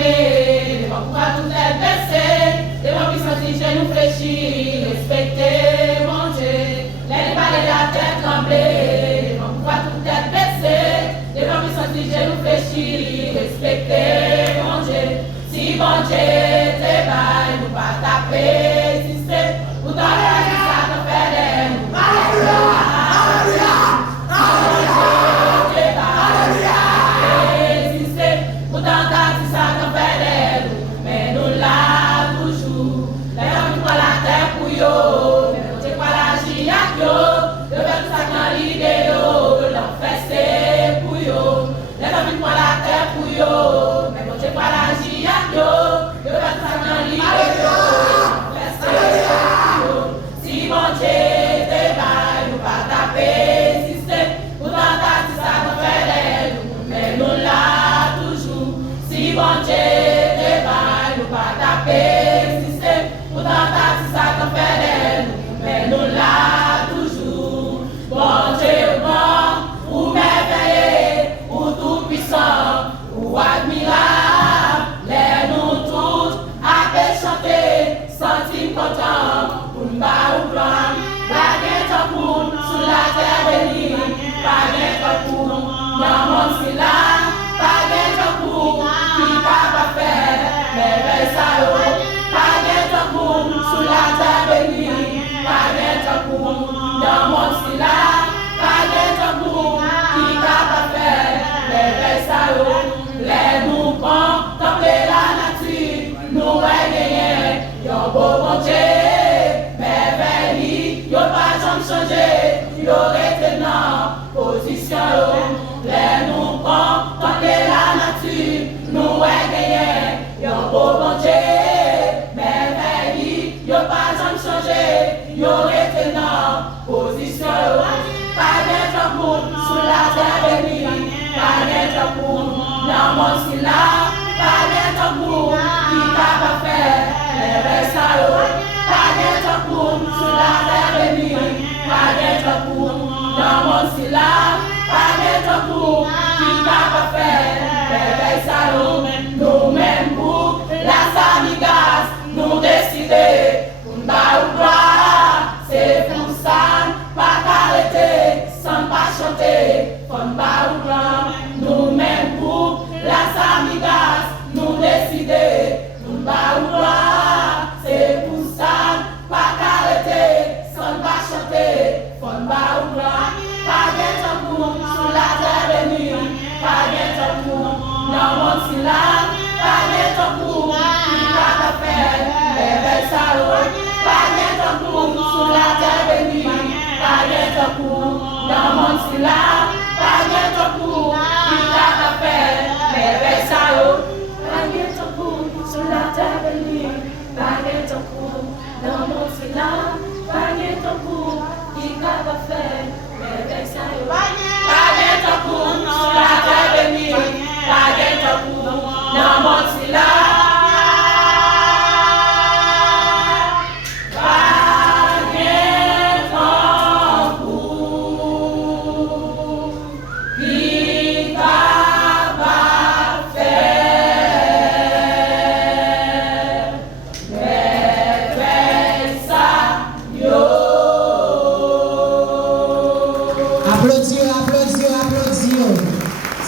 trembler, devant pouvoir tout être baissé, devant puissance du genou fléchi, respecter mon Dieu. Les balais de la tête trembler, devant pouvoir tout être baissé, devant puissance du genou fléchi, respecter mon Dieu. Si mon Dieu te baille, nous pas taper, si c'est pour t'en faire ça, t'en faire nous. Alléluia, alléluia, alléluia.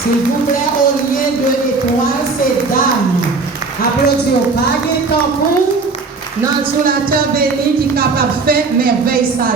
S'il vous plaît, au lieu de l'étoile, c'est dame. Applaudissons. Pas de tambour, non, sur la terre bénie qui est capable de faire merveille ça.